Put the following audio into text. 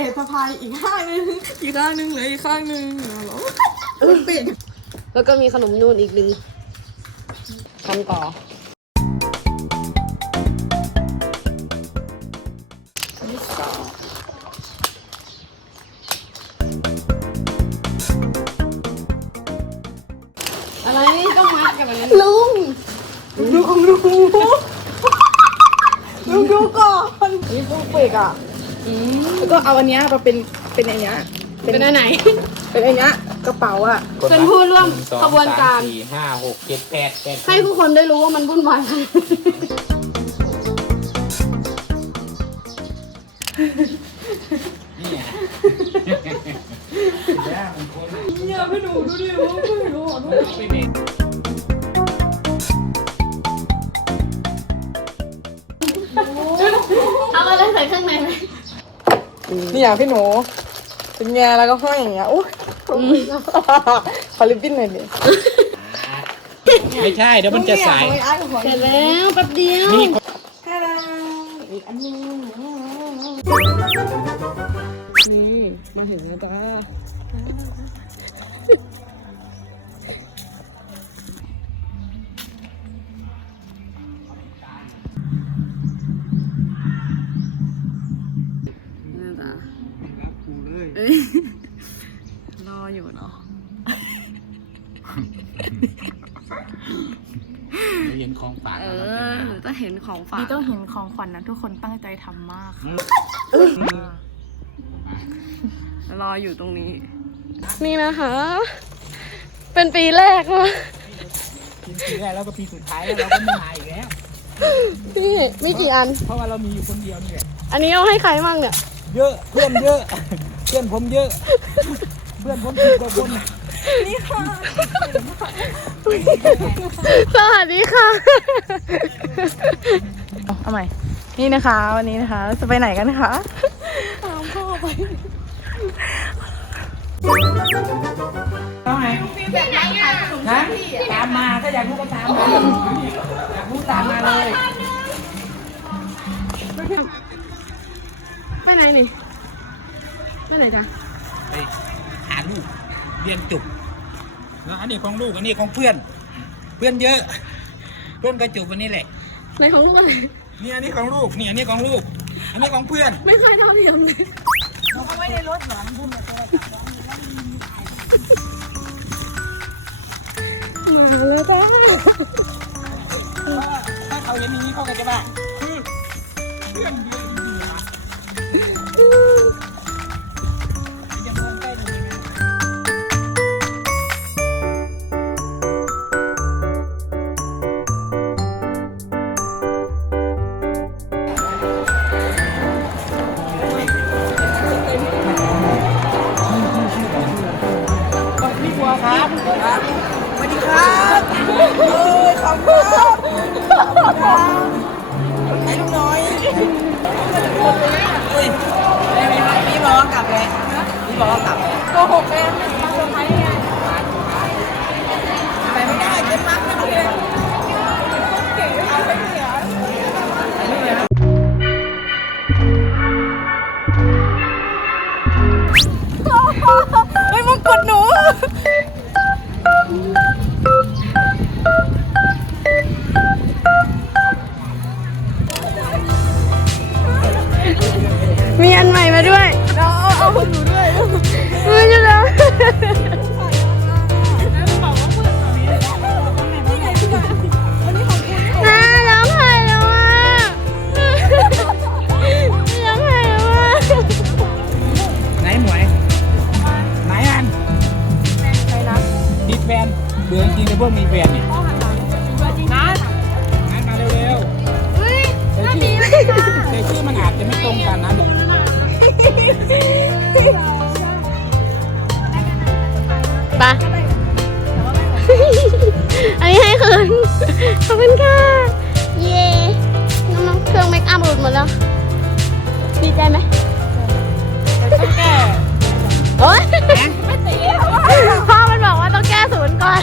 ข้างหนึง อีกข้างหนึงเหลยอีกข้างหนึงเอาเหรอเปลี่ยนแล้วก็มีขนมนูนอีกหนึ่งทำต่ออะไรก็มัดกับอันนั้นลุงดูของลุงลุงดูก่อนนี่พวกเปกอะ แล้วก็เอาอันเนี้ยมาเป็นเป็นอันเนี้ยเป็นอันไหน เป็นอันเนี้ยกระเป๋าอะ เป็นผู้ร่วมหนึ่งสองขบวนการ สมสี่ห้าหกเจ็ดแปดแปดให้ผู้คนได้รู้ว่ามันวุ่นวายขนาดไหนเนี่ยย่ามันคนเนี่ยพี่หนูดูดิว่าไม่รู้อะไม่เป็นเอาอะไรใส่ข้างในไหม นี่อย่างพี่หนู เป็นไงแล้วก็ห้อยอย่างเงี้ยโอ้ยขอลิปปิ้นหน่อยดิไม่ใช่เดี๋ยวมันจะสายเสร็จแล้วแป๊บเดียวนี่ท่าดาอีกอันนึงนี่มาถึงแล้วจ้า รออยู่เนาะเห็นของฝากเอแล้วเราจะอจะเห็นของฝากนี่ต้องเห็นของขวัญนะทุกคนตั้งใจทำมากค่ะรออยู่ตรงนี้ นี่นะคะ เป็นปีแรกวะกินปีแรกแล้วก็ปีสุดท้ายแล้วเราก็ไม่มาอีกแล้ว พี่มีกี่อัน เพราะว่าเรามีอยู่คนเดียวนี่แหละอันนี้เอาให้ใครมั่งเนี่ย เยอะเพื่อนเยอะ เพื่อนผมเยอะ เพื่อนผมสิบกว่าคนสวัสดีค่ะ เอาใหม่ นี่นะคะ วันนี้นะคะ จะไปไหนกันคะตามพ่อไปต้องไหนนะตามมาถ้าอยากรู้ก็ตามมาอยากรู้ตามมาเลยไปไหนนี่ไปไหนจ๊ะ ลูกเรียนจบแล้วอันนี้ของลูกอันนี้ของเพื่อน เพื่อนเยอะ เพื่อนก็จบวันนี้แหละในของลูกอะไรนี่อันนี้ของลูกนี่อันนี้ของลูก อันนี้ของเพื่อนไม่ค่อยเท่าเทียมเลยเหนื่อยแล้วจ้าถ้าเขาเห็นอย่างนี้เขาก็จะว่าคือเพื่อนเยอะจริงๆนะ ครับเอ้ยขอบคุณครับครับไอ้ลูกน้อยอุ้ยพี่บอกว่ากลับเลยพี่บอกว่ากลับโกหกเลย เพิ่งมีแฟนเนี่ยนัดนัดมาเร็วๆเฮ้ยหน้าดีเลยค่ะชื่อมันอาจจะไม่ตรงกันนะเปะอันนี้ให้คืนขอบคุณค่ะ เย่น้องเครื่องเมคอัพหลุดหมดแล้ว ดีใจไหมแต่ต้องแก้โอ๊ย พอ บอกว่าต้องแก้ศูนย์ก่อน